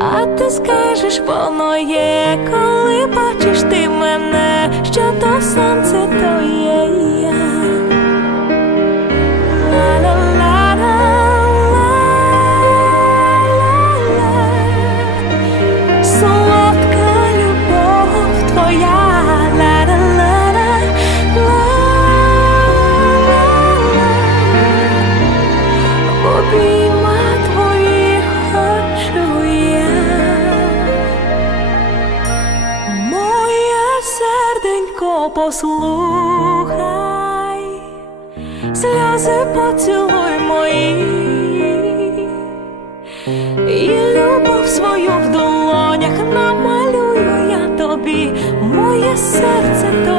а ти скажеш, воно є, коли бачиш ти. послухай, сльози поцілуй мої, і любов свою в долонях намалюю я тобі, моє серце тобі.